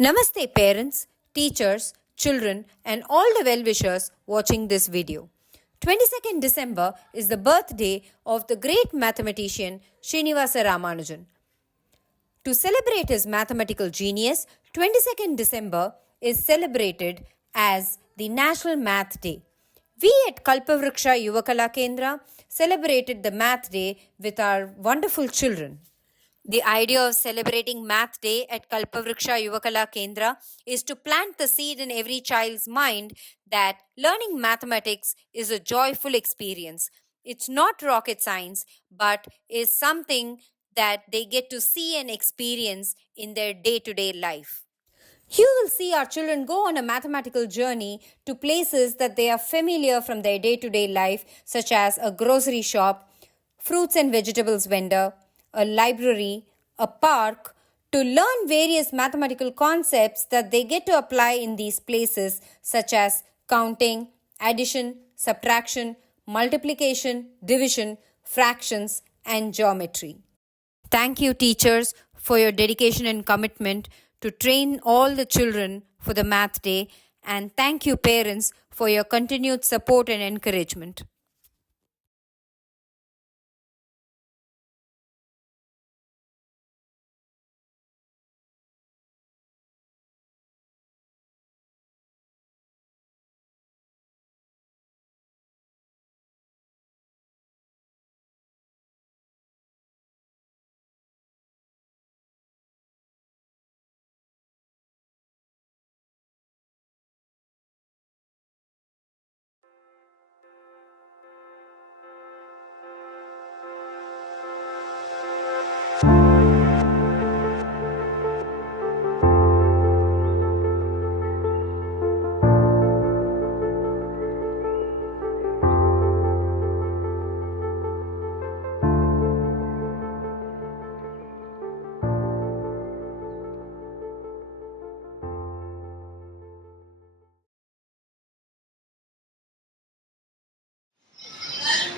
Namaste parents, teachers, children and all the well-wishers watching this video. 22nd December is the birthday of the great mathematician Srinivasa Ramanujan. To celebrate his mathematical genius, 22nd December is celebrated as the National Math Day. We at Kalpavruksha Yuva Kala Kendra celebrated the Math Day with our wonderful children. The idea of celebrating Math Day at Kalpavruksha Yuva Kala Kendra is to plant the seed in every child's mind that learning mathematics is a joyful experience. It's not rocket science, but is something that they get to see and experience in their day-to-day life. You will see our children go on a mathematical journey to places that they are familiar from their day-to-day life, such as a grocery shop, fruits and vegetables vendor, a library, a park, to learn various mathematical concepts that they get to apply in these places, such as counting, addition, subtraction, multiplication, division, fractions, and geometry. Thank you, teachers, for your dedication and commitment to train all the children for the Math Day, and thank you, parents, for your continued support and encouragement.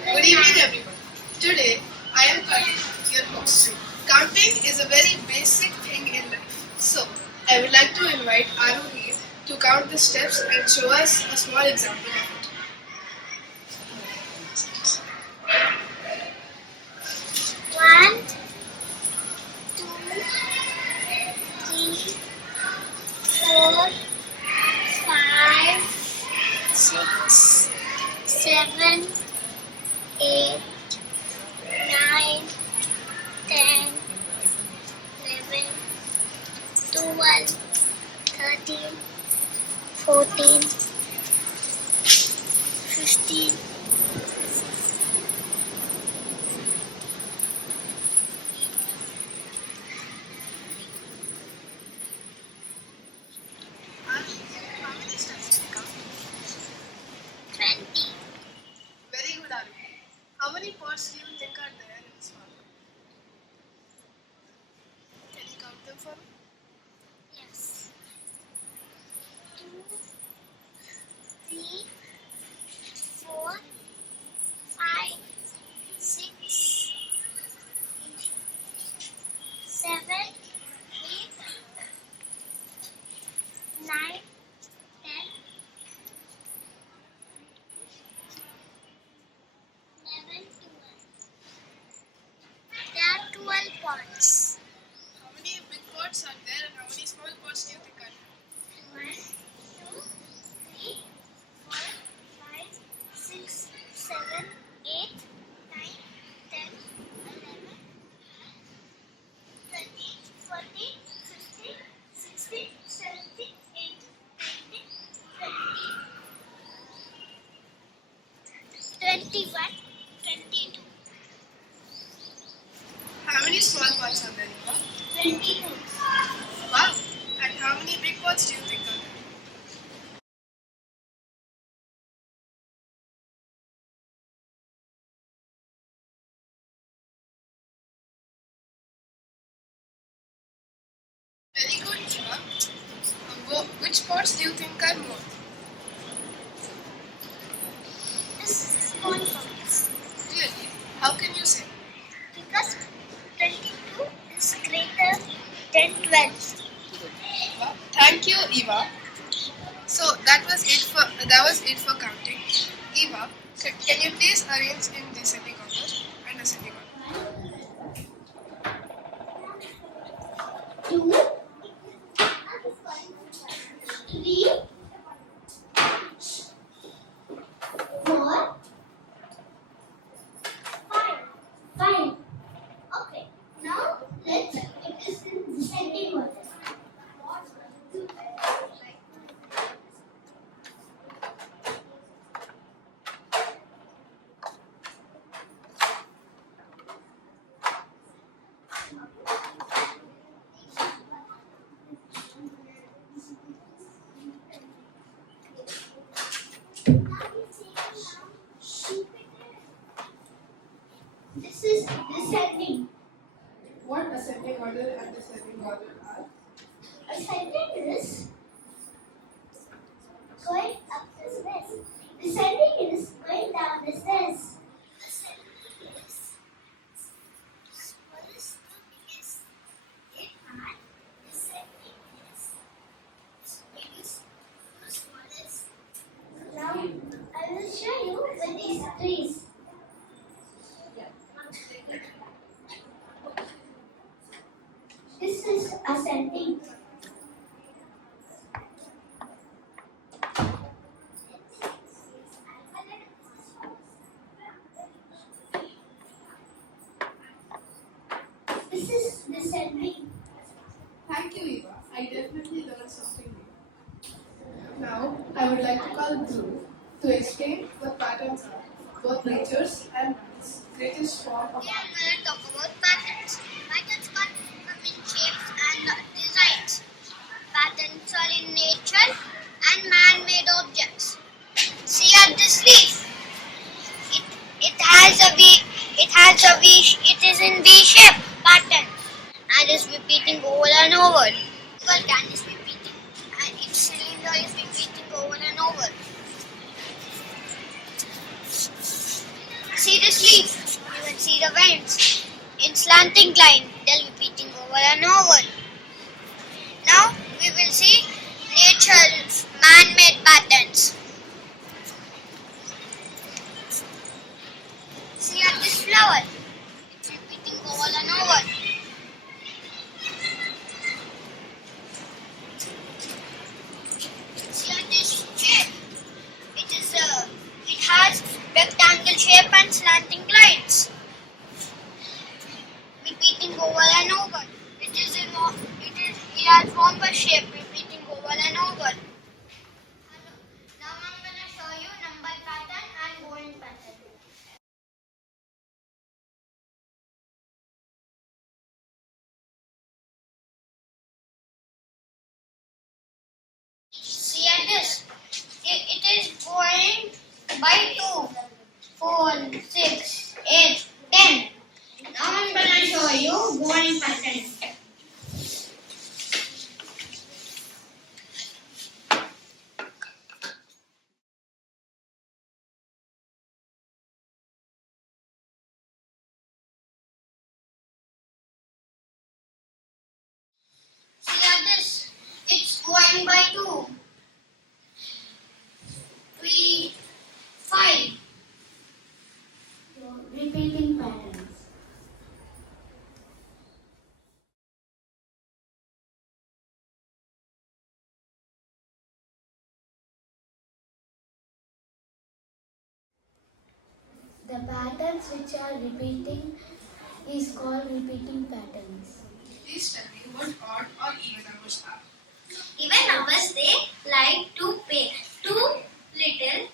Good evening, everyone. Today, I am counting your books. Counting is a very basic thing in life. So, I would like to invite Arohi to count the steps and show us a small example of it. 1, 2, 3, 4, 5, 6, 7, 8, 9, 10, 11, 12, 13, 14, 15, 20. Very good, Arohi. How many pots do you think are there in this one? Can you count them for me? Yes. 2, 3, 4, 5, 6, 7, 8, 9, 10, 11, 12. There are 12 pots. How many big pots are there and how many small pots do you think are there? 1, 2, 3, 4, 5, 6, 7, 8, 9, 10, 11, 13, 14, 15, 16, 17, 18, 19, 20, 21, 22, How many small pots are there, Yuva? 22. Wow! And how many big pots do you think are there? Very good, Yuva. Which pots do you think are more? This is small pots Really? How can you say? because 22 is greater than 12. Wow. Can you please arrange in descending order and ascending order? 2, 3, 4, 5. 5. Okay. Now let's put this in descending order. This is descending. What ascending order and descending order are? Ascending is going up the stairs. Descending is going down the stairs. Ascending is smallest to biggest. And descending is biggest to smallest. Now I will show you with these trees. This is ascending. This is descending. Thank you, Eva. I definitely learned something new. Now, I would like to call Dhruv to explain what patterns are, both nature's and man's greatest form of We are going to talk about patterns. Patterns come in shapes and designs. Patterns are in nature and man-made objects. See at this leaf. It has a V. It is in V-shape pattern and is repeating over and over. Can is repeating and its cylinder is repeating over and over. See this leaf. You can see the veins in slanting line. They're repeating over and over. Now we will see nature's man-made patterns. See at this flower. It's repeating over and over. See at this shape. It has rectangle shape and slanting lines. Repeating over and over. It has formed a shape repeating over and over. Now I'm going to show you number pattern and golden pattern. See at this. It is going by 2, 4, 6, 8, 10. Now I'm going to show you golden pattern. See at this. It's going by 2, 3, 5. Repeating patterns. The patterns which are repeating is called repeating patterns. Please tell me what odd or even numbers are. Even numbers, they like to pay. Two little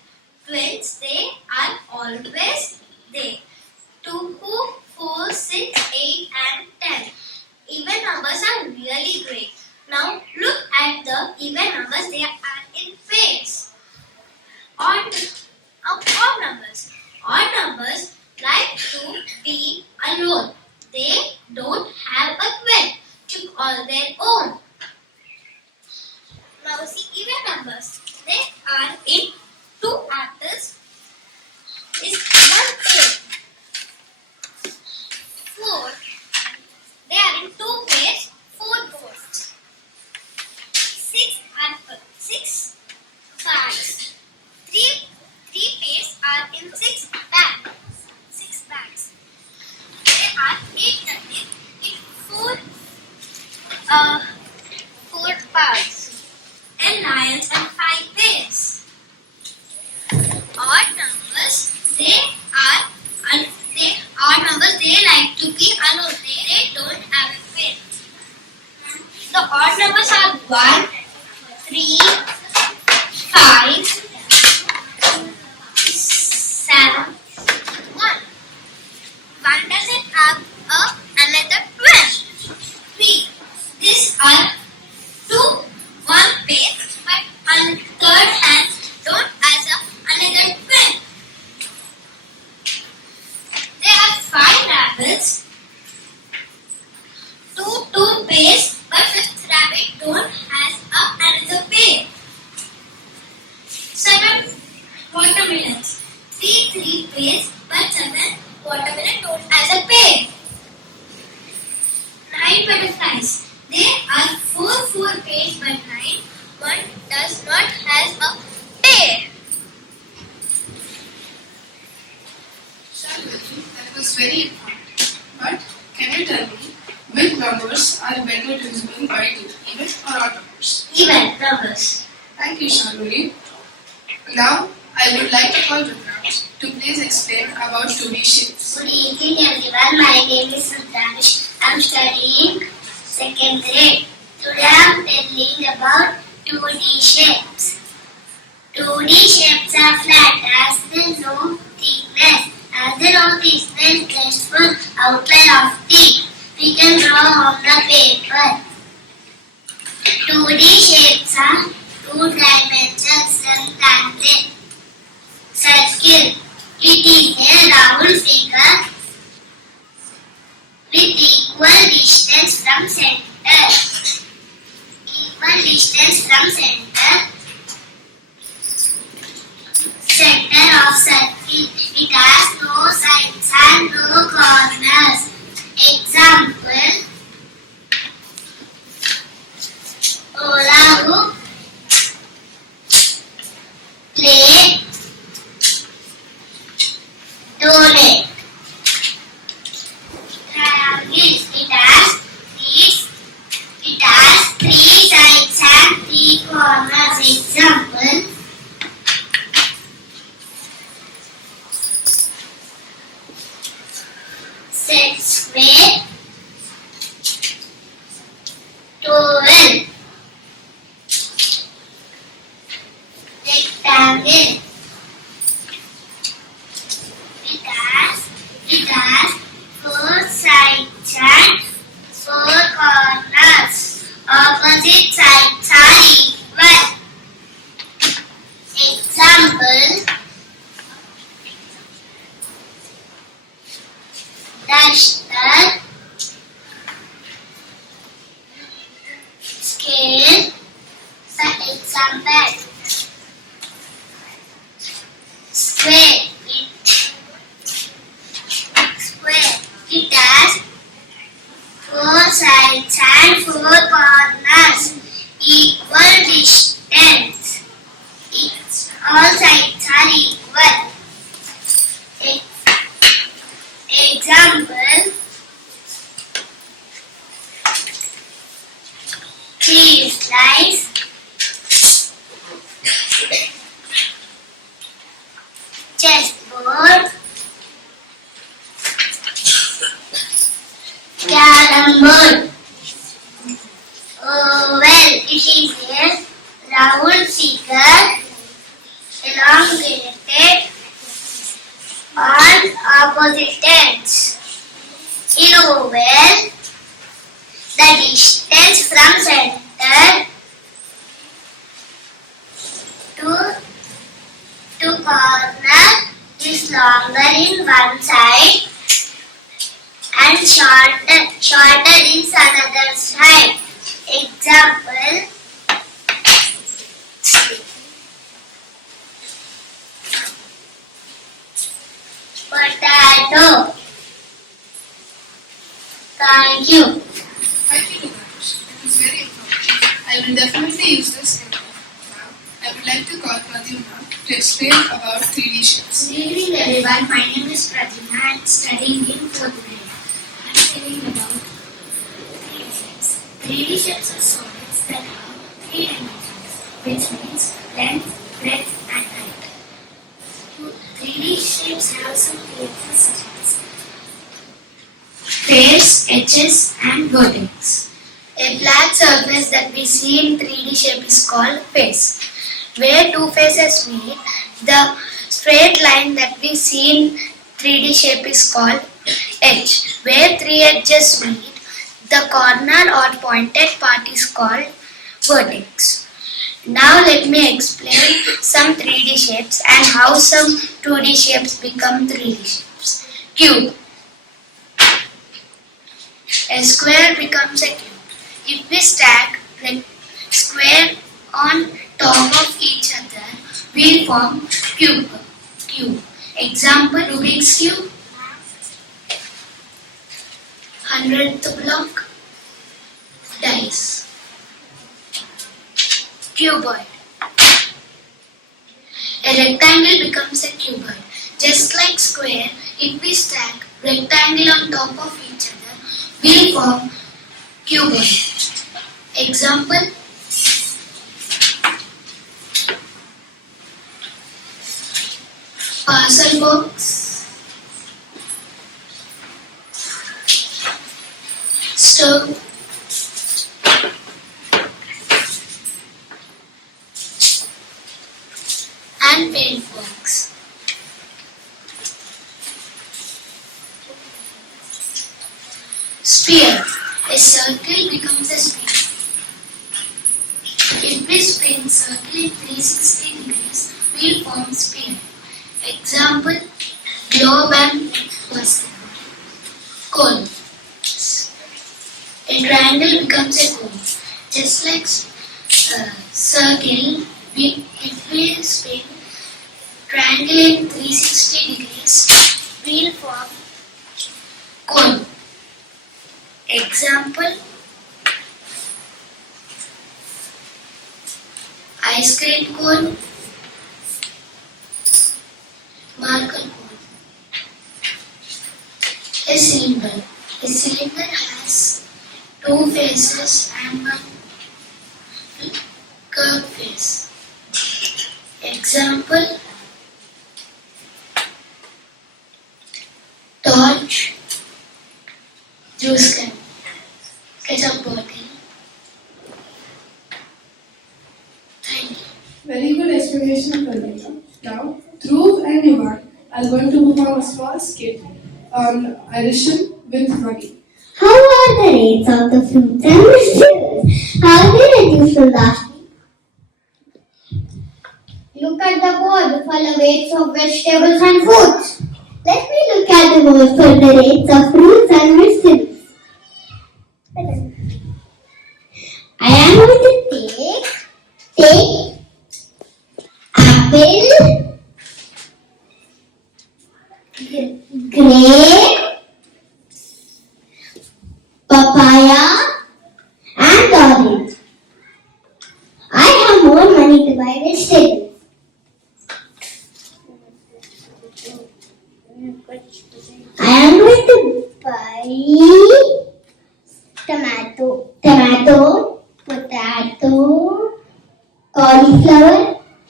twins, they are always they. 2, 4, 6, 8 and 10. Even numbers are really great. Now look at the even numbers, they are in pairs. Odd numbers. Odd numbers like to be alone. They don't have a twin to call their own. Now see even numbers. They are in two apples. Is apples. 2 pairs, but 5th rabbit don't has another pair. 7 watermelons. 3 pairs, but 7 watermelon don't has a pair. 9 butterflies. There are 4 pairs, but 1 does not has a pair. Shalini, that was very important. But can you tell me which numbers are better to explain by 2, even or odd numbers? Even numbers. Thank you, Shalini. Now, I would like to call Rudraj to please explain about 2D shapes. Good evening everyone. My name is Rudraj. I am studying 2nd grade. Today I am telling about 2D shapes. 2D shapes are flat as there no thickness. As there no thickness, graceful outline of teeth. We can draw on the paper. 2D shapes are 2 dimensions rectangle, circle. It is a round figure with equal distance from center. Equal distance from center. Center of circle. It has no sides and no corners. Example: hula hoop, plate, donut. Triangles. It has 3 sides and 3 corners. Example: set square, towel, rectangle. It has 4 sides and 4 corners. Opposite sides are equal. Example: duster, scale. Example: square. It has 4 sides and 4 corners. Equal distance. All sides are equal. Example: cheese slice, chessboard, carrom board. Oval. It is a round figure elongated on opposite ends. In oval, the distance from center to corner is longer in one side and shorter in another side. Example: potato. Thank you. Thank you, Rudraj. It was very informative. I will definitely use this in life. Now, I would like to call Pradyumna to explain about 3D shapes. Good evening everyone. My name is Pratima. I am studying in 4th grade. I am studying about 3D shapes. 3D shapes are solids that have 3 dimensions, which means length, breadth and height. 3D shapes have some features such as pairs, edges and vertex. A flat surface that we see in 3D shape is called face. Where 2 faces meet, the straight line that we see in 3D shape is called edge. Where 3 edges meet, the corner or pointed part is called vertex. Now let me explain some 3D shapes and how some 2D shapes become 3D shapes. Cube. A square becomes a cube. If we stack square on top of each other, we form cube. Example, Rubik's cube, 100th block, dice. Cuboid. A rectangle becomes a cuboid. Just like square, if we stack rectangle on top of each other, we form cuboid. Example, parcel box, stove, and paint box. Sphere. A circle becomes a sphere. If we spin circle in 360 degrees, we form sphere. Example, globe and basketball. Cone. A triangle becomes a cone. Just like circle, if we spin triangle in 360 degrees, we'll form cone. Example, ice cream cone, marker cone. A cylinder. A cylinder has two faces and one curved face. Example, torch, juice can, ketchup bottle. Thank you. Very good explanation, Kalpavruksha. Now, Dhruv and Yuvan are going to perform a small skit on addition with money. How are the rates of the fruits and vegetables? How they reduced from last week? Look at the board for the weights of vegetables and fruits. Let me look at the board for the rates of fruits and vegetables. I am going to take apple, grape, papaya, and orange. I have more money to buy vegetables. I am going to buy tomato, potato, cauliflower,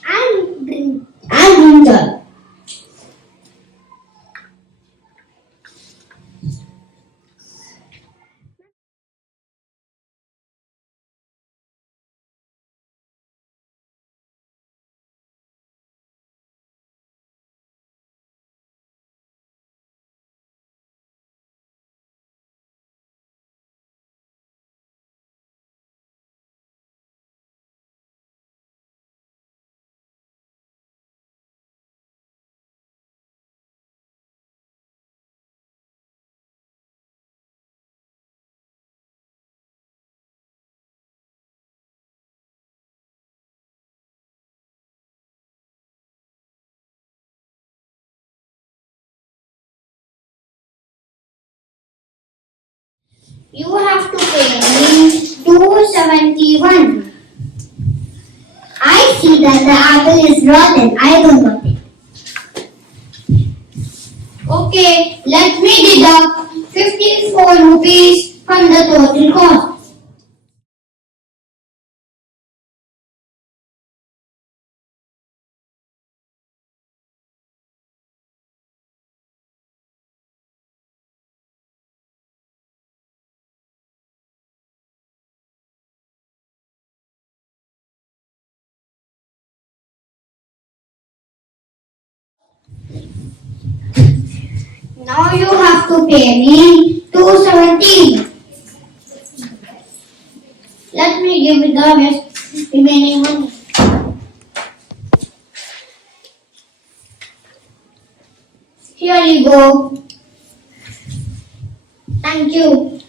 and brinjal. You have to pay me $2.71. I see that the apple is rotten. I don't want it. Okay, let me deduct 54 rupees from the total cost. Now you have to pay me $2.17. Let me give you the remaining money. Here you go. Thank you.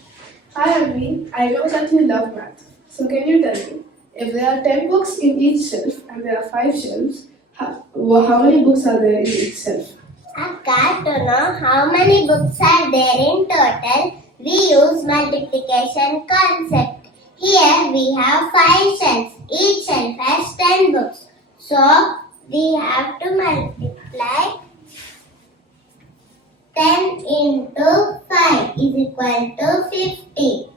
Hi Anvi, I know that you love math. So can you tell me, if there are 10 books in each shelf and there are 5 shelves, how many books are there in each shelf? Akka, to know how many books are there in total, we use multiplication concept. Here we have 5 shelves. Each shelf has 10 books. So we have to multiply 10 into 5 is equal to 50.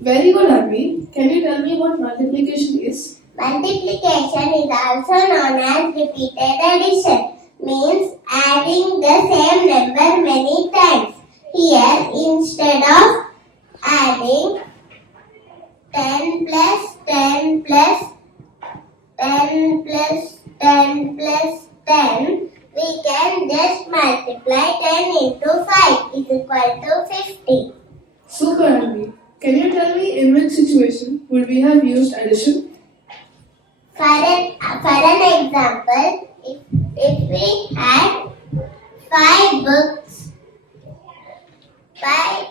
Very good Anvi. Can you tell me what multiplication is? Multiplication is also known as repeated addition, means adding the same number many times. Here, instead of adding 10 plus 10 plus 10 plus 10 plus 10, we can just multiply 10 into 5 is equal to 50. Super Anvi. Can you tell me in which situation would we have used addition? For an example, if we had 5 books, 5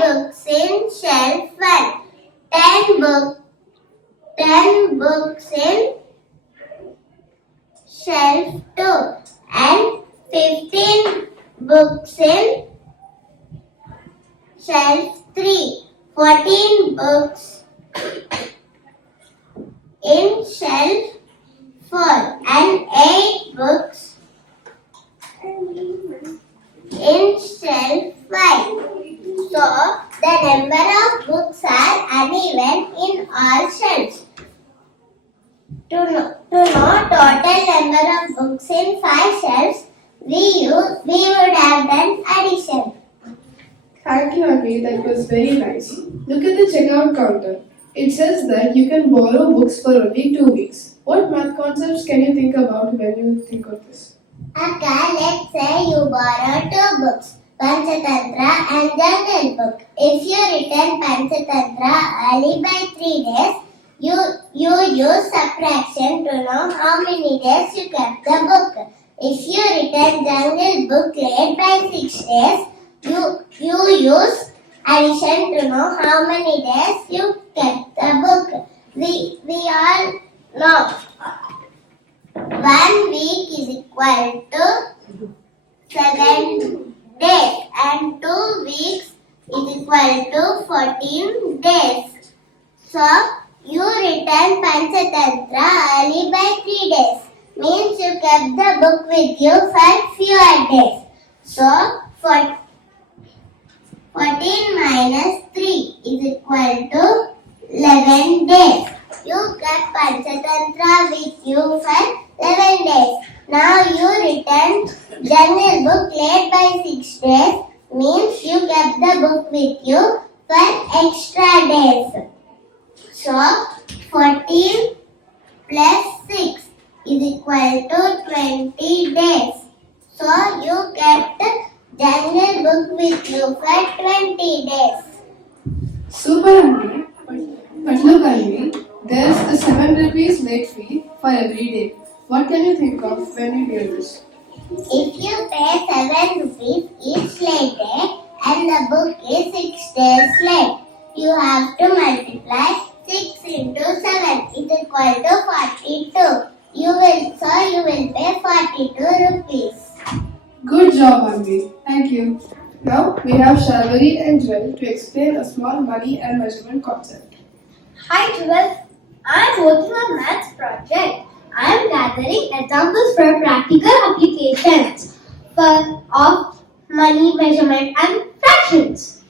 books in shelf 1, 10 books in shelf 2, and 15 books in shelf 3, 14 books in shelf 4, and 8 books in shelf 5. So, the number of books are uneven in all shelves. To know total number of books in 5 shelves, we would have done addition. Thank you Anvi, that was very nice. Look at the checkout counter. It says that you can borrow books for only 2 weeks. What math concepts can you think about when you think of this? Akka, let's say you borrow 2 books, Panchatantra and Jungle Book. If you return Panchatantra early by 3 days, you use subtraction to know how many days you kept the book. If you return Jungle Book late by 6 days, you use addition to know how many days you kept the book. We all know 1 week is equal to 7 days and 2 weeks is equal to 14 days. So, you return Panchatantra early by 3 days. Means you kept the book with you for fewer days. So, 14 minus 3 is equal to 11 days. You kept Panchatantra with you for 11 days. Now you returned Jungle Book late by 6 days. Means you kept the book with you for extra days. So, 14 plus 6 is equal to 20 days. So, you kept Jungle Book with you for 20 days. Super Anvi. But look Anvi, there's a 7 rupees late fee for every day. What can you think of when you hear this? If you pay 7 rupees each late day and the book is 6 days late, you have to multiply 6 into 7 is equal to 42. You will pay 42 rupees. Good job, Anvi. Thank you. Now we have Shalvari and Jewel to explain a small money and measurement concept. Hi Jewel, I am working on maths project. I am gathering examples for practical applications of money, measurement and fractions.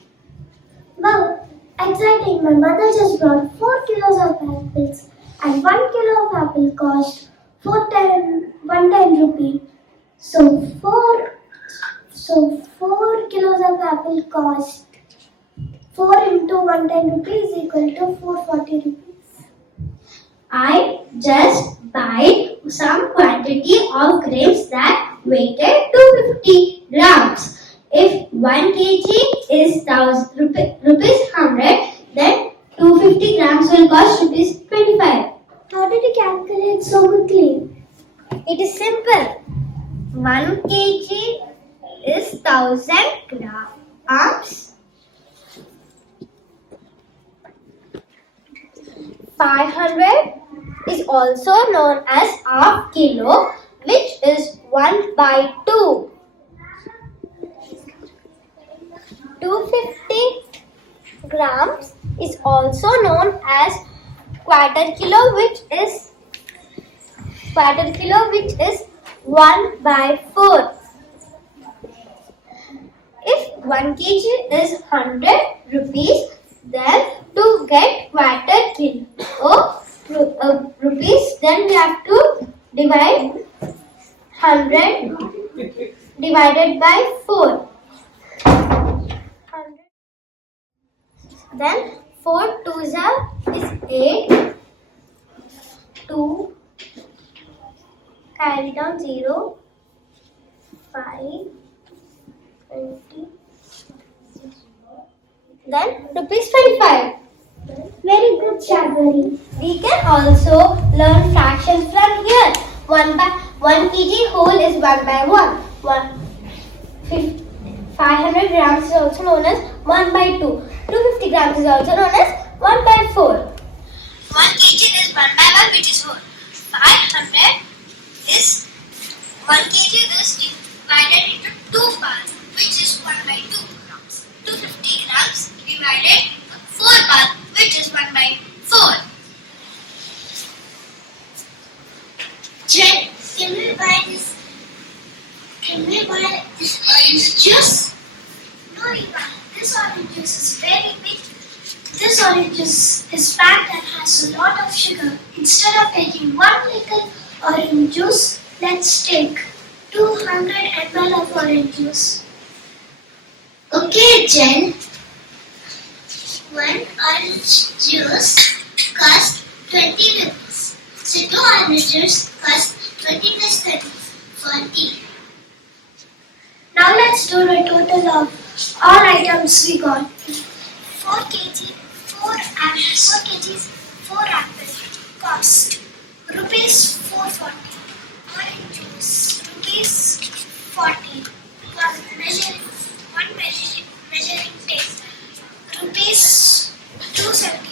Wow, exciting. My mother just brought 4 kilos of apples and 1 kilo of apple cost 110 rupee. So 4 kilos of apple cost 4 into 110 rupees is equal to 440 rupees. I just buy some quantity of grapes that weighted 250 grams. If 1 kg is rupees 100, then 250 grams will cost rupees 25. How did you calculate so quickly? It is simple. 1 kg is 1000 grams 500 is also known as half kilo, which is 1 by 2. 250 grams is also known as quarter kilo, which is 1 by 4. If 1 kg is 100 rupees, then to get quarter kilo rupees, then we have to divide 100 divided by 4. 100. Then 4 twos is 8. 2, carry down 0, 5, 20. Then rupees 25. Very good, Shagari. We can also learn fractions from here. 1 kg whole is 1 by 1. 500 grams is also known as 1 by 2. 250 grams is also known as 1 by 4. 1 kg is 1 by 1, which is 4. 500 is 1 kg is divided into 2 parts, which is 1 by 2 grams. 250 grams divided into 4 parts, which is 1 by 4. Jen, can we buy this? Can we buy this orange juice? No, Eva. This orange juice is very big. This orange juice is packed and has a lot of sugar. Instead of taking 1 little orange juice, let's take 200 ml of orange juice. Okay, Jen. 1 orange juice costs 20 rupees. So 2 orange juice costs 20 plus 30, 40. Now let's do the total of all items we got. 4 kg, 4 apples, 4 kgs, 4 apples cost rupees 440. Orange juice, rupees 40. One measuring tape, rupees 275.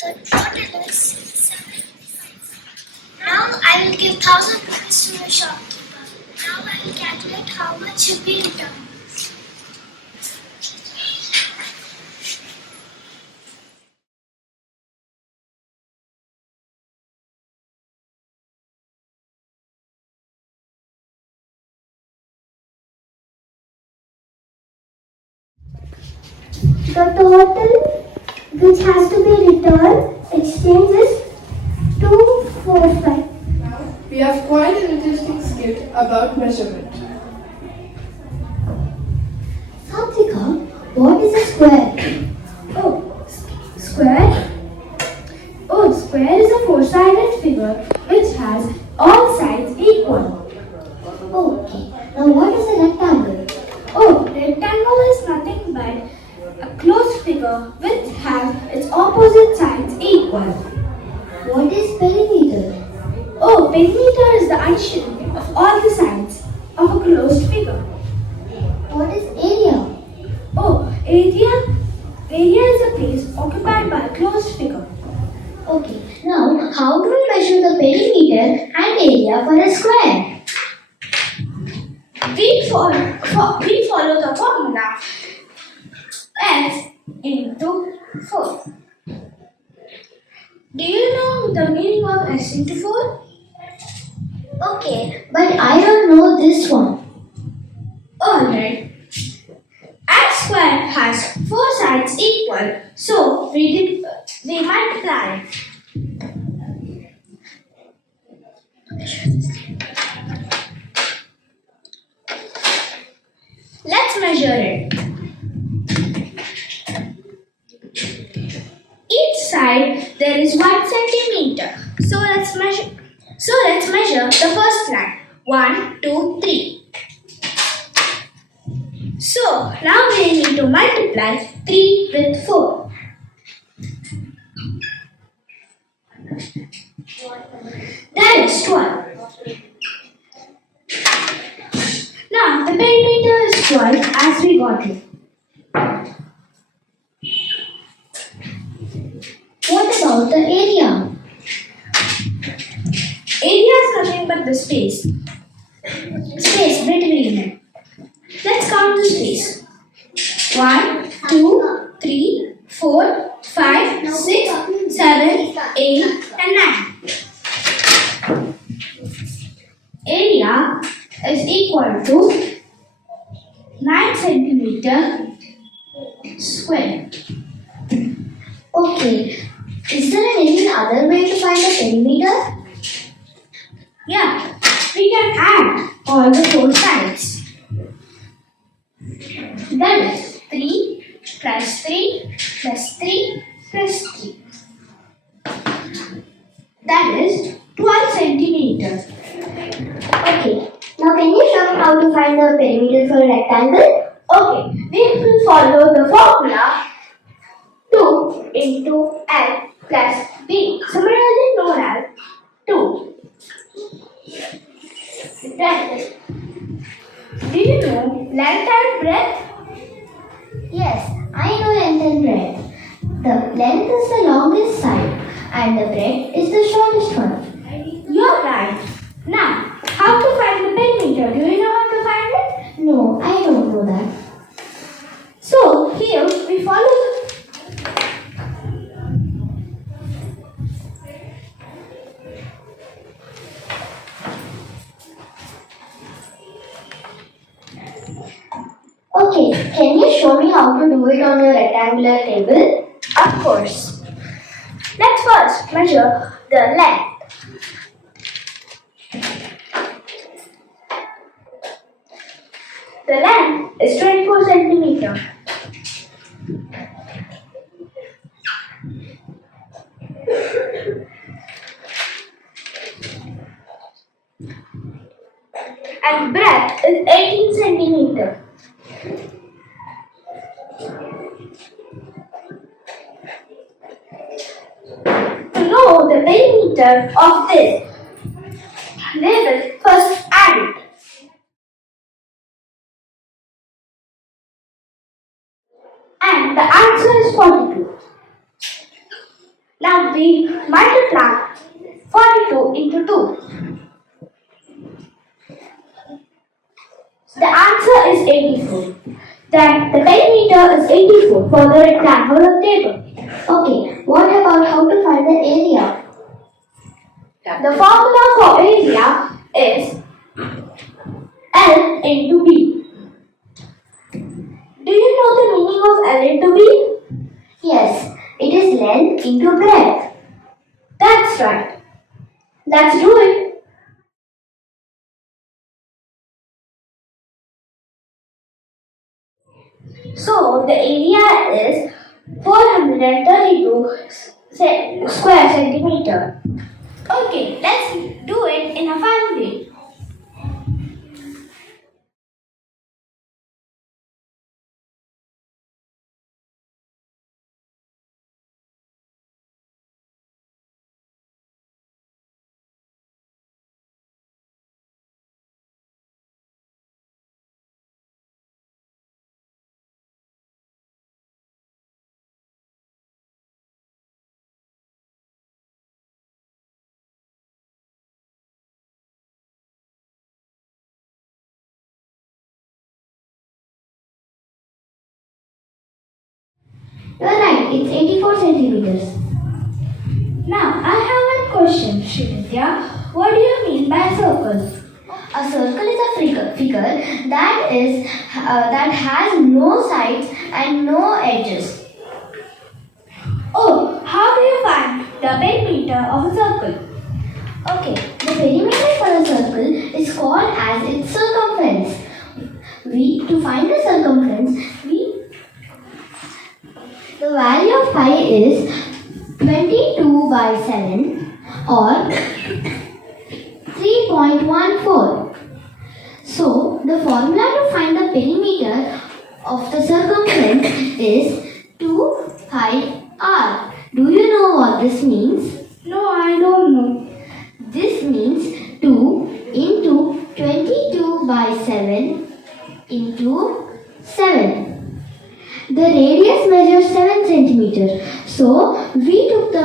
The total is 75. Now I will give 1,000 rupees to the shopkeeper. Now I will calculate how much should be returned. The total which has to be returned exchange is 245. Now we have quite an interesting skit about measurement. Satvika, what is a square? Oh, square? Oh, square is a four-sided figure which has all sides equal. Okay, now what is a rectangle? Oh, rectangle is nothing but a closed figure which has its opposite sides equal. What is perimeter? Oh, perimeter is the addition of all the sides of a closed figure. What is area? Oh, area is a place occupied by a closed figure. Okay, now how do we measure the perimeter and area for a square? We follow the formula S into 4. Do you know the meaning of S into 4? Okay, but I don't know this one. Alright. X square has 4 sides equal, so we multiply it. Let's measure it. Each side there is 1 centimeter. So let's measure the first line. 1, 2, 3. So now we need to multiply 3 with 4. That is 12. Now the perimeter is 12 as we got it. What about the area? Area is nothing but the space. Space between them. Let's count the space. 1, 2, 3, 4, 5, 6, 7, 8, and 9. Area is equal to 9 centimeter square. Okay. Is there any other way to find the perimeter? Yeah, we can add all the four sides. That is 3 plus 3 plus 3 plus 3. That is 12 centimeters. Okay. Now can you show me how to find the perimeter for a rectangle? Okay, we will follow the formula 2 into L plus B, similarly known as 2. That is, do you know length and breadth? Yes, I know length and breadth. The length is the longest side and the breadth is the shortest one. You're right. Now, how to find the perimeter? Do you know how to find it? No, I don't know that. So, here we follow the Okay, can you show me how to do it on your rectangular table? Of course. Let's first measure the length. The length is 24 centimeters. And breadth is 18 centimeters. To know the perimeter of this, we will first add it. And the answer is 42. Now we multiply 42 into 2. The answer is 84. Then the perimeter is 84 for the rectangular table. Okay, what about how to find the area? The formula for area is L into B. Do you know the meaning of L into B? Yes, it is length into breadth. That's right. Let's do it. So the area is 432 square centimeter. Okay, let's do it in a fun way. You are right, it's 84 centimeters. Now I have one question, Sridhya. What do you mean by a circle? A circle is a figure that has no sides and no edges. Oh, how do you find the perimeter of a circle? Okay, the perimeter for a circle is called as its circumference. To find the circumference, the value of pi is 22 by 7 or 3.14. So, the formula to find the perimeter of the circumference is 2 pi r. Do you know what this means? No, I don't know. This means into 7. The radius measures 7 centimeters. So we took the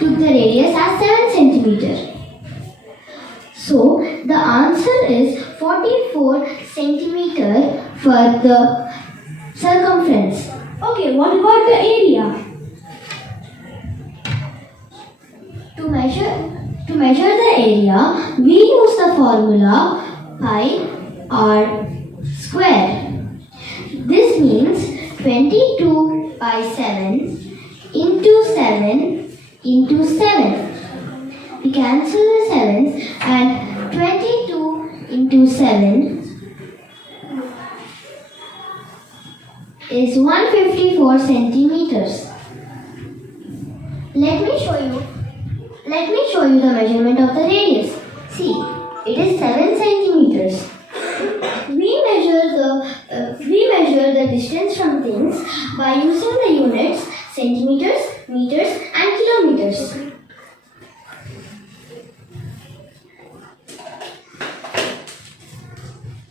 radius as 7 centimeters. So the answer is 44 centimeters for the circumference. Okay, what about the area? To measure the area, we use the formula pi r square. This means 22 by 7 into 7 into 7. We cancel the 7s and 22 into 7 is 154 centimeters. Let me show you the measurement of the radius. See, it is 7 centimeters. We measure the distance from things by using the units centimeters, meters and kilometers.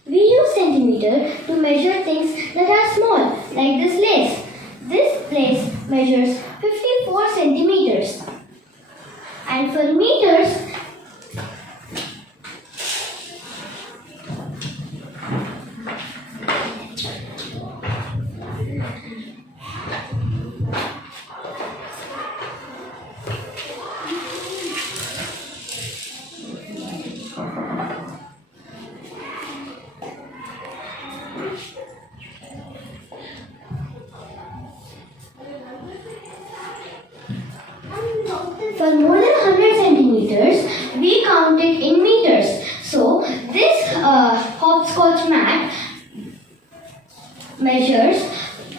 We use centimeter to measure things that are small, like this lace. This lace measures 54 centimeters. And for meters, for more than 100 centimeters, we count it in meters. So, this hopscotch mat measures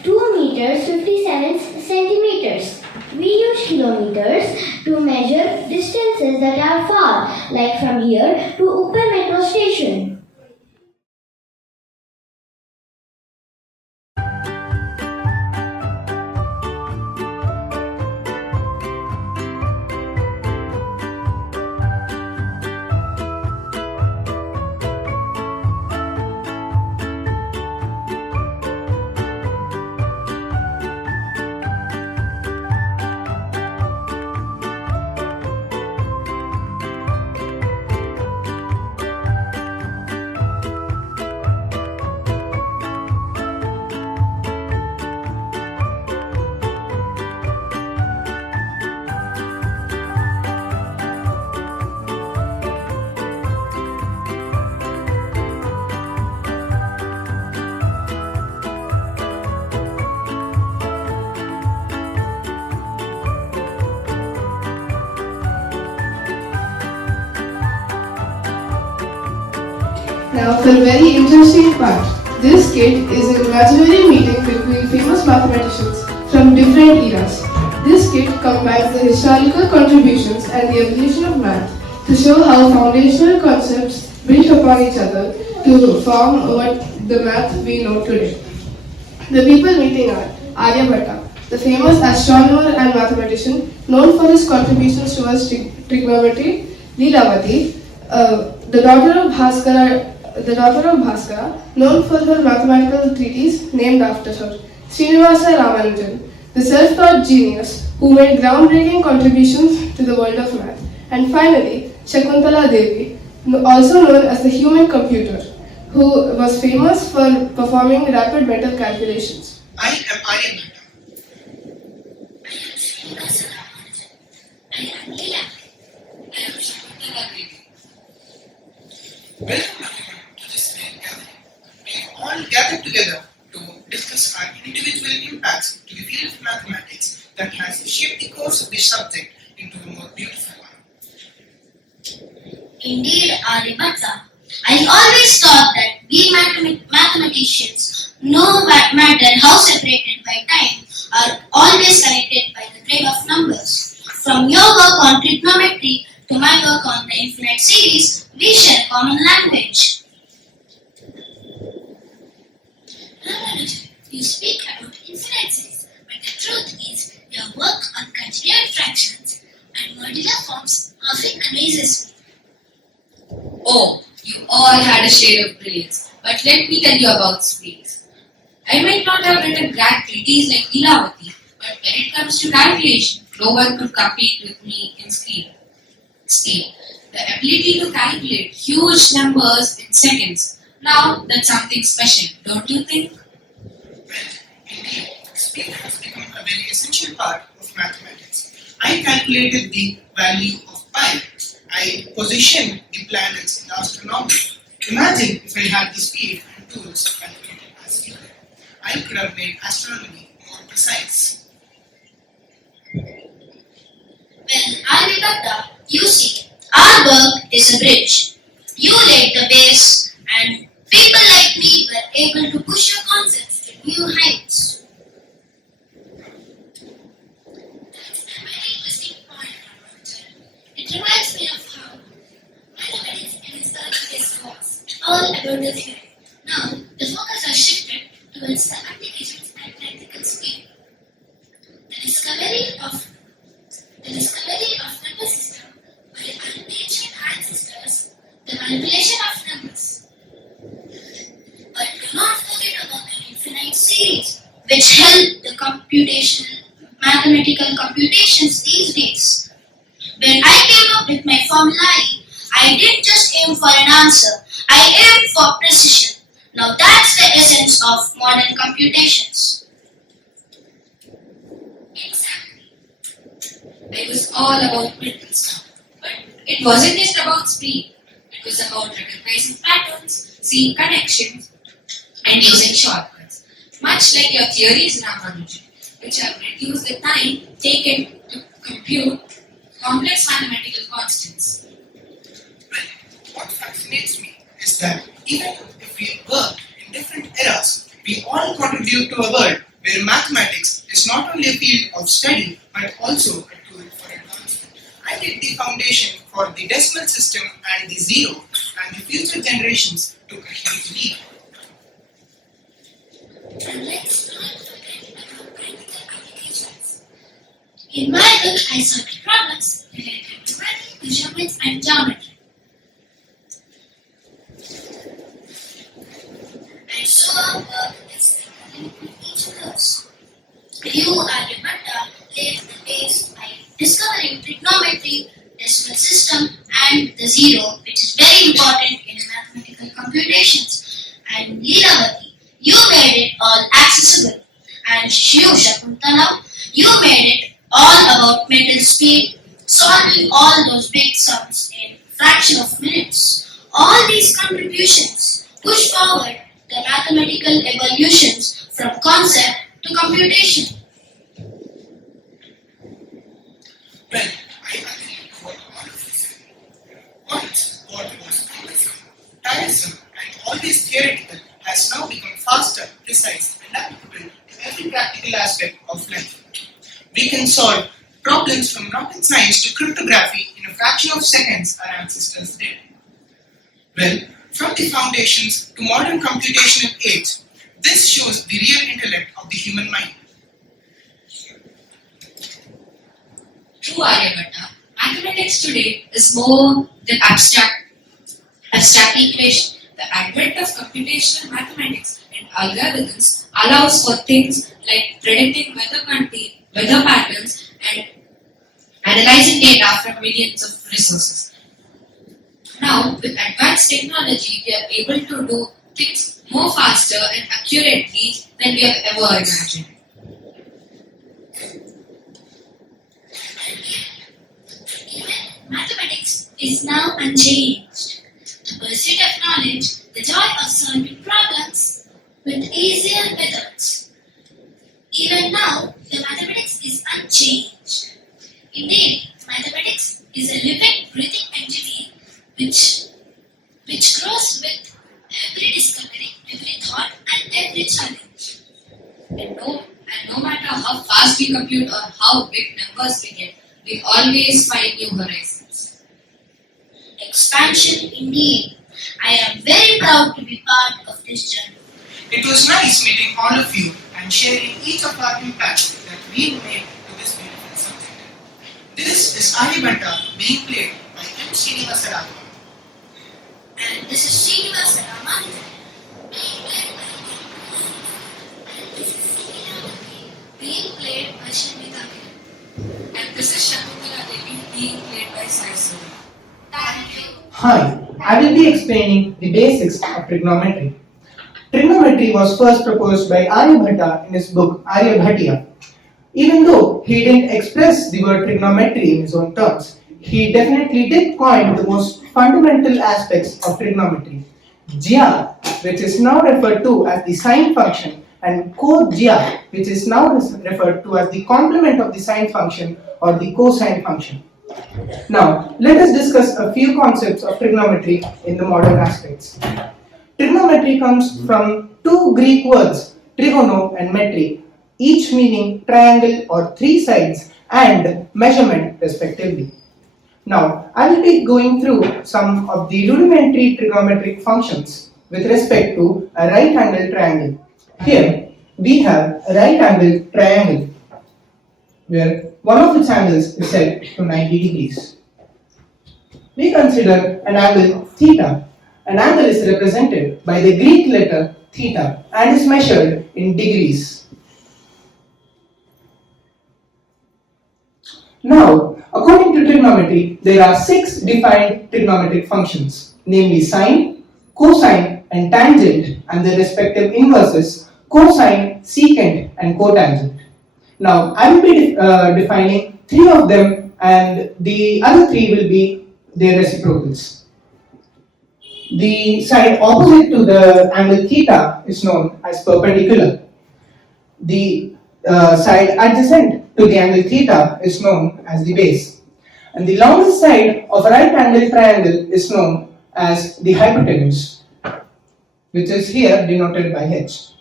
2 meters 57 centimeters. We use kilometers to measure distances that are far, like from here to Upper Metro Station. Now for a very interesting part. This kit is an imaginary meeting between famous mathematicians from different eras. This kit combines the historical contributions and the evolution of math to show how foundational concepts built upon each other to form what the math we know today. The people meeting are Aryabhatta, the famous astronomer and mathematician known for his contributions towards trigonometry; Leelavati, the daughter of Bhaskara, known for her mathematical treatise named after her; Srinivasa Ramanujan, the self-taught genius who made groundbreaking contributions to the world of math; and finally, Shakuntala Devi, also known as the human computer, who was famous for performing rapid mental calculations. I am Aryabhatta. Welcome everyone to this main gathering. We have all gathered together to discuss our individual impacts to the field of mathematics that has shaped the course of this subject into a more beautiful one. Indeed, Aryabhatta. I always thought that we mathematicians, no matter how separated by time, are always connected by the thread of numbers. From your work on trigonometry to my work on the infinite series, we share common language. Ramanujan, you speak about infinite series, but the truth is your work on continued fractions and modular forms often amazes me. Oh, you all had a shade of brilliance. But let me tell you about space. I might not have written grand treaties like Leelavati, but when it comes to calculation, no one could compete with me in scale. The ability to calculate huge numbers in seconds. Now that's something special, don't you think? Well, indeed, speed has become a very essential part of mathematics. I calculated the value of pi. I positioned the planets in the astronomy. Imagine if I had the speed and tools to calculate as you did. I could have made astronomy more precise. Well, Aryabhatta, you see, our work is a bridge. You laid the base, and people like me were able to push your concepts to new heights. That's a very interesting point, Aryabhatta. It reminds me of how mathematics in its early days was all about the theory. Now, the focus has shifted towards the applications and practical speed. The discovery of number system by our ancient ancestors, the manipulation of numbers. But do not forget about the infinite series, which help the mathematical computations these days. When I came up with my formulae, I didn't just aim for an answer, I aimed for precision. Now that's the essence of modern computations. Exactly. It was all about mental stuff. But it wasn't just about speed. It was about recognizing patterns, seeing connections, and using shortcuts. Much like your theories in Ramanujan, which have reduced the time taken to compute complex mathematical constants. Well, what fascinates me is that even if we work in different eras, we all contribute to a world where mathematics is not only a field of study but also a tool for advancement. I laid the foundation for the decimal system and the zero, and the future generations took a huge leap. And let's not forget about practical applications. In my book, I solved problems related to math, measurements, and geometry. And so our work is linked with each other's. You, Aryabhatta, laid the base by discovering trigonometry, decimal system, and the zero, which is very important in mathematical computations. And Leelavati, you made it all accessible. And you, Shakuntala, you made it all about mental speed, solving all those big sums in fraction of minutes. All these contributions push forward the mathematical evolutions from concept to computation. Well, I agree with what all of you said. Once what was cumbersome, tiresome, and always theoretical has now become faster, precise, and applicable to every practical aspect of life. We can solve problems from rocket science to cryptography in a fraction of seconds our ancestors did. Well, from the foundations to modern computational age, this shows the real intellect of the human mind. True, Aryabhatta. Mathematics today is more than abstract equation. The advent of computational mathematics and algorithms allows for things like predicting weather patterns and analyzing data from millions of resources. Now, with advanced technology, we are able to do things more faster and accurately than we have ever imagined. Even mathematics is now unchanged. The pursuit of knowledge, the joy of solving problems with easier methods. Even now, the mathematics is unchanged. Indeed, mathematics is a living, breathing entity which grows with every discovery, every thought, and every challenge. And no matter how fast we compute or how big numbers we get, we always find new horizons. Expansion indeed. I am very proud to be part of this journey. It was nice meeting all of you and sharing each of our impacts that we made to this beautiful subject. This is Aryabhatta being played by M. Srinivasa Raghavan. And this is Srinivasa Raman. being played by Shamita. And this is Shakuntala Devi being played by Saisu. Thank you. Hi, I will be explaining the basics of trigonometry. Trigonometry was first proposed by Aryabhatta in his book Aryabhatiya. Even though he didn't express the word trigonometry in his own terms, he definitely did coin the most fundamental aspects of trigonometry. Jya, which is now referred to as the sine function, and cojya, which is now referred to as the complement of the sine function or the cosine function. Now, let us discuss a few concepts of trigonometry in the modern aspects. Trigonometry comes from two Greek words, trigono and metri, each meaning triangle or three sides and measurement respectively. Now, I will be going through some of the rudimentary trigonometric functions with respect to a right angle triangle. Here, we have a right angle triangle where one of its angles is set to 90 degrees. We consider an angle theta. An angle is represented by the Greek letter theta and is measured in degrees. Now, according to trigonometry, there are 6 defined trigonometric functions, namely sine, cosine, and tangent, and their respective inverses, cosine, secant, and cotangent. Now, I will be defining 3 of them, and the other 3 will be their reciprocals. The side opposite to the angle theta is known as perpendicular. The side adjacent to the angle theta is known as the base. And the longest side of a right angle triangle is known as the hypotenuse, which is here denoted by h.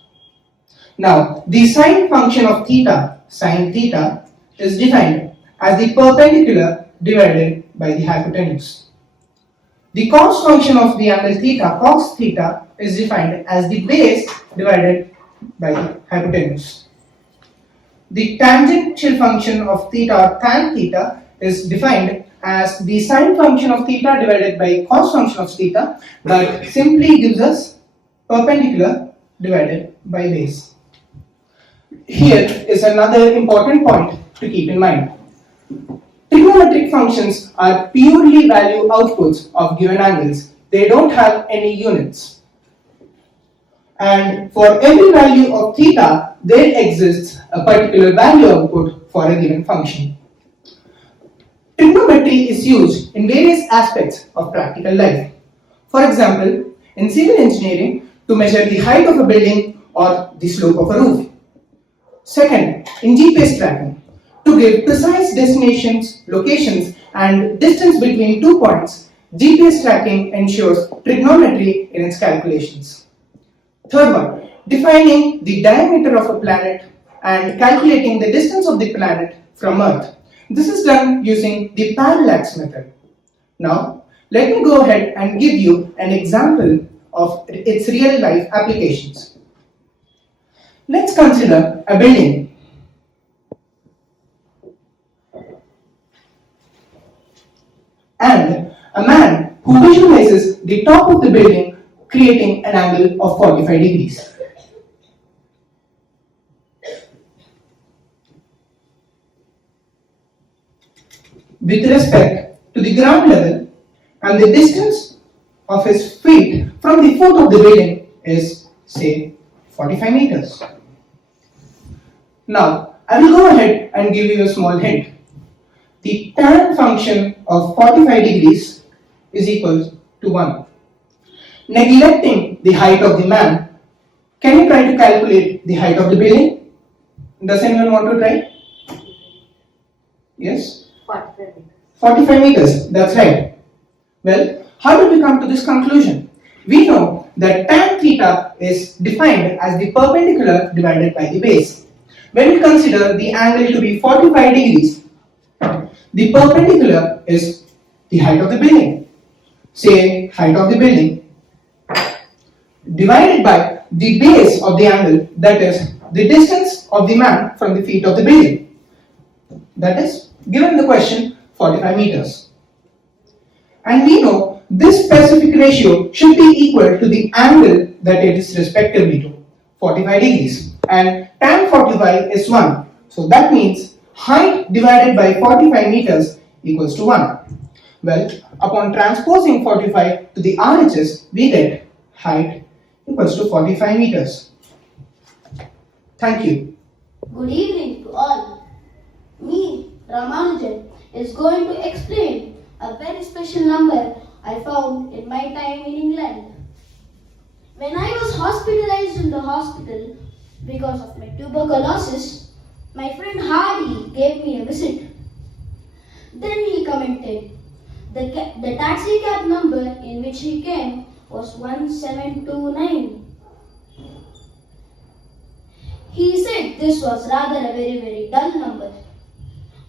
Now, the sine function of theta, sine theta, is defined as the perpendicular divided by the hypotenuse. The cos function of the angle theta, cos theta, is defined as the base divided by the hypotenuse. The tangential function of theta or tan theta is defined as the sine function of theta divided by cos function of theta, but simply gives us perpendicular divided by base. Here is another important point to keep in mind. Trigonometric functions are purely value outputs of given angles. They don't have any units. And for every value of theta, there exists a particular value output for a given function. Trigonometry is used in various aspects of practical life. For example, in civil engineering, to measure the height of a building or the slope of a roof. Second, in GPS tracking, to give precise destinations, locations, and distance between 2 points, GPS tracking ensures trigonometry in its calculations. Third one, defining the diameter of a planet and calculating the distance of the planet from Earth. This is done using the parallax method. Now, let me go ahead and give you an example of its real life applications. Let's consider a building. And a man who visualizes the top of the building creating an angle of 45 degrees. With respect to the ground level, and the distance of his feet from the foot of the building is, say, 45 meters. Now, I will go ahead and give you a small hint. The tan function of 45 degrees is equal to 1. Neglecting the height of the man, can you try to calculate the height of the building? Does anyone want to try? Yes? 45 meters, that's right. Well, how did we come to this conclusion? We know that tan theta is defined as the perpendicular divided by the base. When we consider the angle to be 45 degrees, the perpendicular is the height of the building. Say, height of the building divided by the base of the angle, that is, the distance of the man from the feet of the building. That is, given the question, 45 meters. And we know This specific ratio should be equal to the angle that it is respectively to, 45 degrees, and tan 45 is 1. So that means height divided by 45 meters equals to 1. Well, upon transposing 45 to the RHS, we get height equals to 45 meters. Thank you. Good evening to all. Me, Ramanujan, is going to explain a very special number I found in my time in England. When I was hospitalized in the hospital because of my tuberculosis, my friend Hardy gave me a visit. Then he commented, the taxi cab number in which he came was 1729. He said this was rather a very dull number.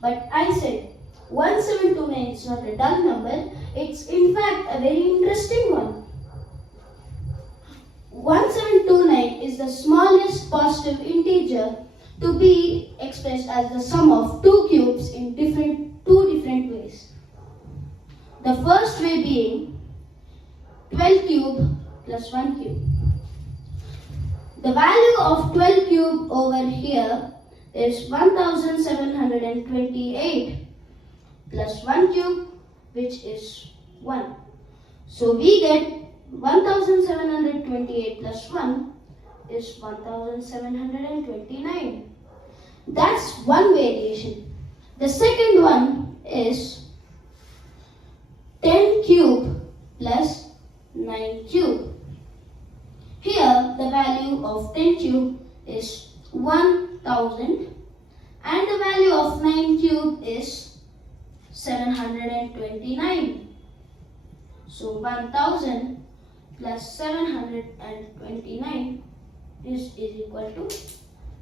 But I said, 1729 is not a dull number, it's in fact a very interesting one. 1729 is the smallest positive integer to be expressed as the sum of two cubes in two different ways. The first way being 12 cube plus 1 cube. The value of 12 cube over here is 1728 plus 1 cube, which is 1. So we get 1728 plus 1 is 1729. That's one variation. The second one is 10 cube plus 9 cube. Here the value of 10 cube is 1000 and the value of 9 cube is 729. So 1000 plus 729 is equal to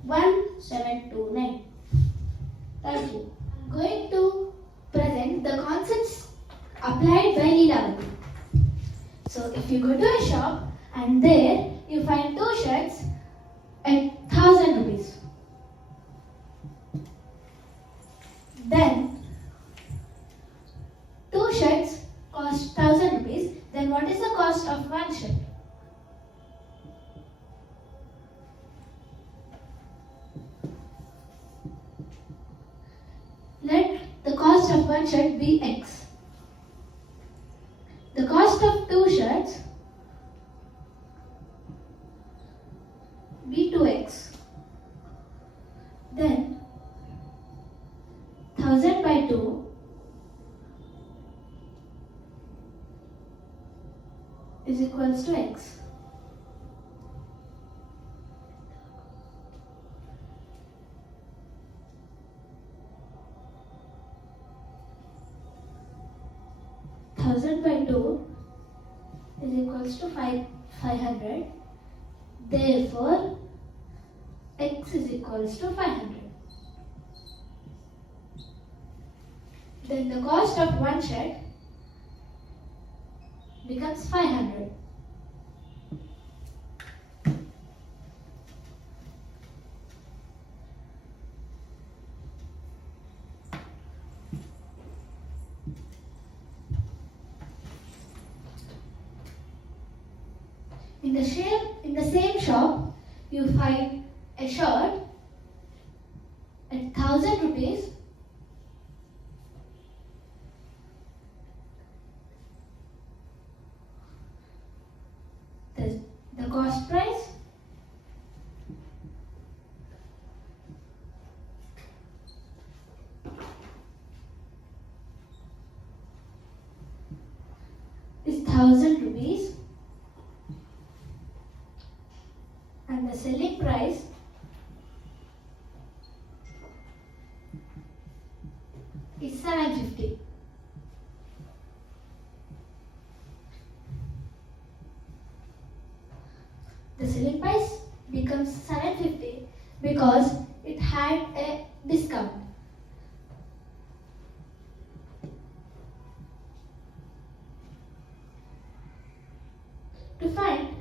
1729. Thank you. I'm going to present the concepts applied by Leelavati. So if you go to a shop and there you find two shirts at 1000 rupees. Then two shirts cost 1000 rupees. Then what is the cost of one shirt? Let the cost of one shirt be X. The cost of two shirts be 2x. Then 1000 by 2 is equals to x. Thousand by 2 is equals to 500. Therefore, x is equals to 500. Then the cost of one shirt becomes 500. In the same shop, you find a shirt at 1000 rupees. The cost price is 1000 rupees. And the selling price is 750. The selling price becomes 750 because it had a discount. To find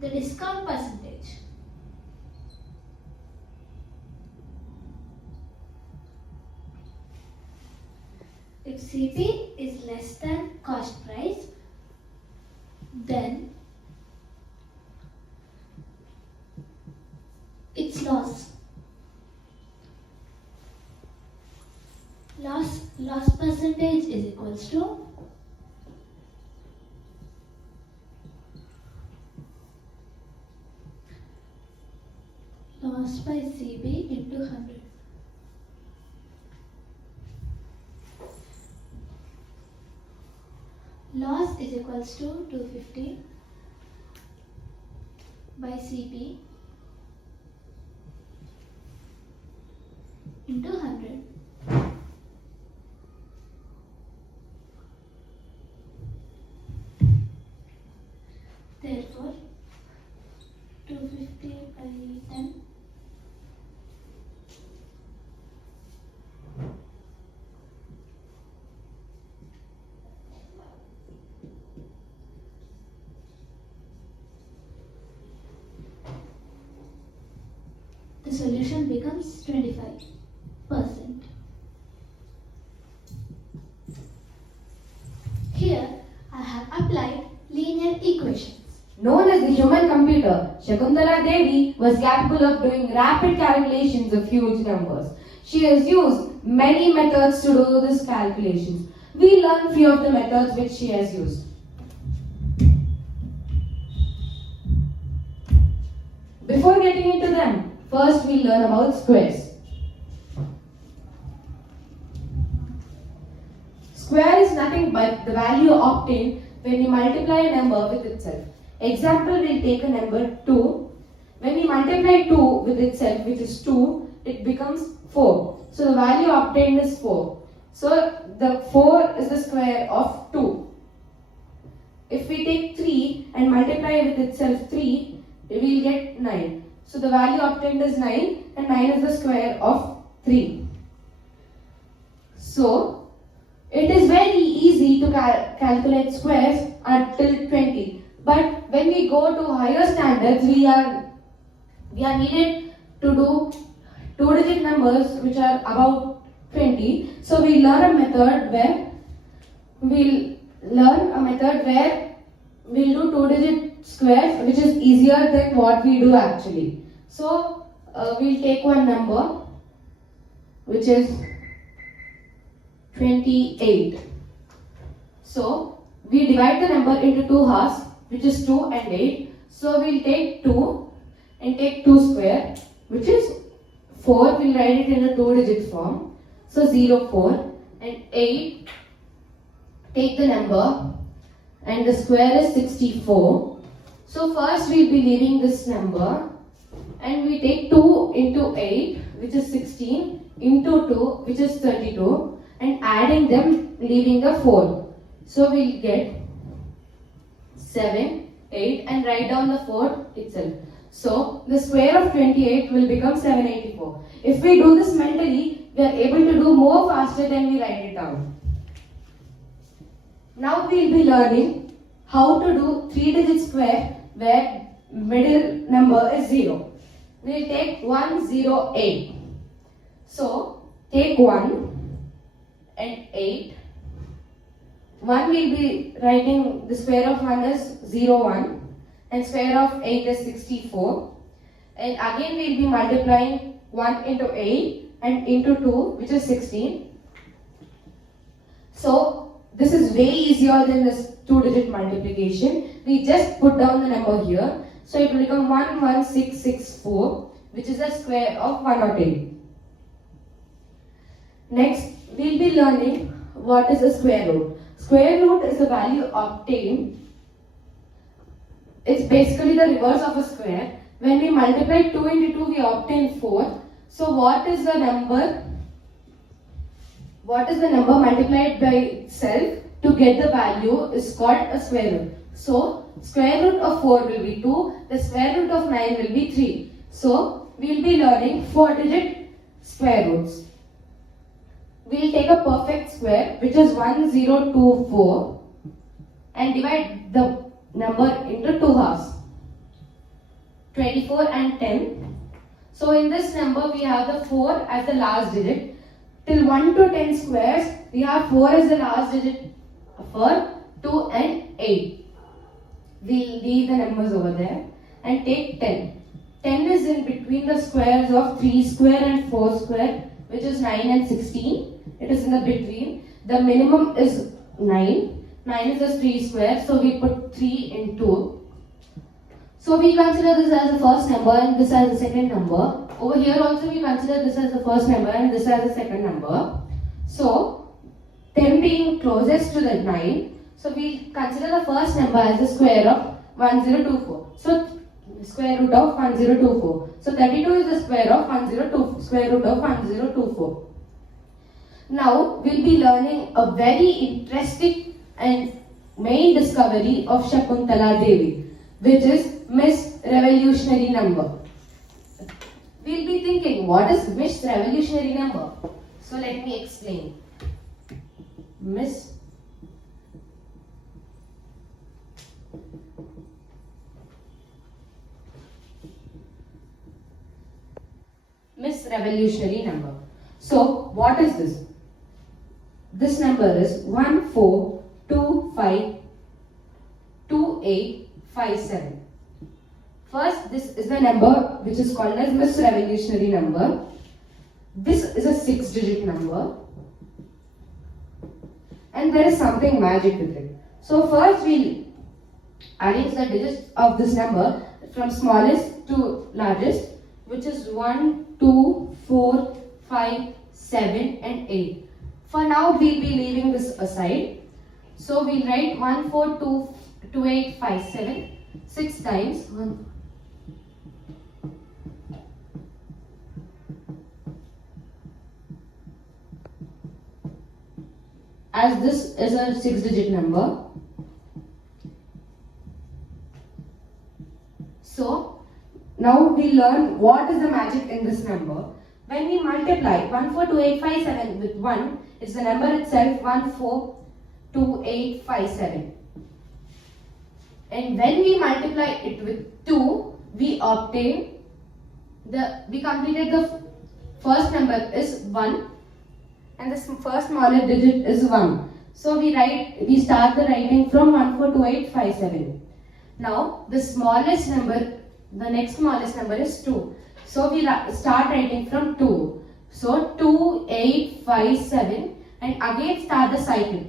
the discount percentage, if CP is less than cost price, then it's loss. Loss percentage is equals to loss by CB into 100. Loss is equals to 250 by CB into 100. Therefore, 250 by 10 the solution becomes 25%. Here I have applied linear equations. Known as the human computer, Shakuntala Devi was capable of doing rapid calculations of huge numbers. She has used many methods to do these calculations. We learn few of the methods which she has used. Before getting into them, first we'll learn about squares. Square is nothing but the value obtained when you multiply a number with itself. Example, we'll take a number 2. When we multiply 2 with itself, which is 2, it becomes 4. So the value obtained is 4. So the 4 is the square of 2. If we take 3 and multiply with itself 3, we will get 9. So the value obtained is 9 and 9 is the square of 3. So it is very easy to calculate squares until 20. But when we go to higher standards, we are needed to do 2-digit numbers which are about 20. So we learn a method where we'll do 2-digit squares, which is easier than what we do actually. So we'll take one number which is 28. So we divide the number into 2 halves, which is 2 and 8. So we'll take 2 and take 2 square, which is 4. We'll write it in a 2-digit form. So 0, 4 and 8. Take the number and the square is 64. So first we'll be leaving this number and we take 2 into 8, which is 16, into 2, which is 32, and adding them, leaving a 4. So we'll get 7, 8 and write down the 4 itself. So the square of 28 will become 784. If we do this mentally, we are able to do more faster than we write it down. Now we will be learning how to do 3-digit square where middle number is 0. We will take 108. So take 1 and 8. 1 will be writing, the square of 1 is 01 and square of 8 is 64. And again we will be multiplying 1 into 8 and into 2, which is 16. So this is way easier than this 2-digit multiplication. We just put down the number here. So it will become 11664, which is the square of 108. Next, we will be learning what is a square root. Square root is the value obtained. It's basically the reverse of a square. When we multiply 2 into 2, we obtain 4. So what is the number? What is the number multiplied by itself to get the value is called a square root. So square root of 4 will be 2. The square root of 9 will be 3. So we will be learning 4-digit square roots. We will take a perfect square, which is 1024, and divide the number into 2 halves, 24 and 10. So in this number we have the 4 as the last digit. Till 1 to 10 squares, we have 4 as the last digit for 2 and 8. we'll leave the numbers over there and take 10. 10 is in between the squares of 3 square and 4 square, which is 9 and 16. It is in the between. The minimum is 9. 9 is just 3 square, so we put 3 in 2. So we consider this as the first number and this as the second number. Over here also we consider this as the first number and this as the second number. So 10 being closest to the 9, so we consider the first number as the square of 1024. So square root of 1024. So 32 is the square of 1024. Now we'll be learning a very interesting and main discovery of Shakuntala Devi, which is Miss Revolutionary Number. We'll be thinking, what is Miss Revolutionary Number? So let me explain. Miss Revolutionary Number. So what is this? This number is 14252857. First, this is the number which is called as Miss Revolutionary Number. This is a 6-digit number. And there is something magic with it. So first we'll arrange the digits of this number from smallest to largest, which is 1, 2, 4, 5, 7 and 8. For now we'll be leaving this aside. So we'll write 142857 6 times. As this is a 6-digit number. So now we learn what is the magic in this number. When we multiply 142857 with 1, it's the number itself 142857. And when we multiply it with 2, we completed the first number is 1 and the first smallest digit is 1. So we start the writing from 142857. Now the smallest number, the next smallest number is 2. So we start writing from 2. So 2857 and again start the cycle.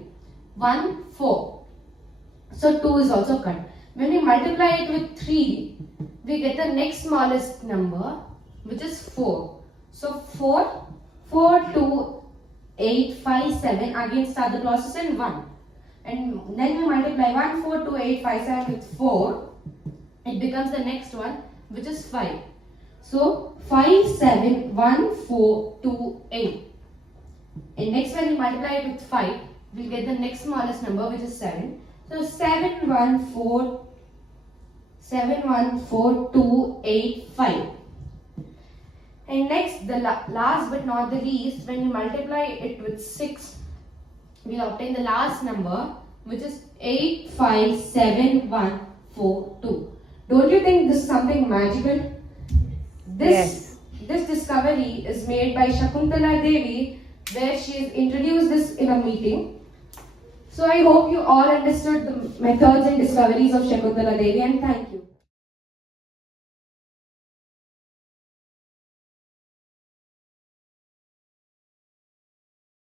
1, 4. So 2 is also cut. When we multiply it with 3, we get the next smallest number, which is 4. So 42857, again start the process in 1. And then we multiply 142857 with 4. It becomes the next one, which is 5. So 571428. And next when we multiply it with 5, we'll get the next smallest number, which is 7. So 714285. And next, the last but not the least, when we multiply it with 6, we obtain the last number, which is 857142. Don't you think this is something magical? This discovery is made by Shakuntala Devi, where she has introduced this in a meeting. So I hope you all understood the methods and discoveries of Shakuntala Devi, and thank you.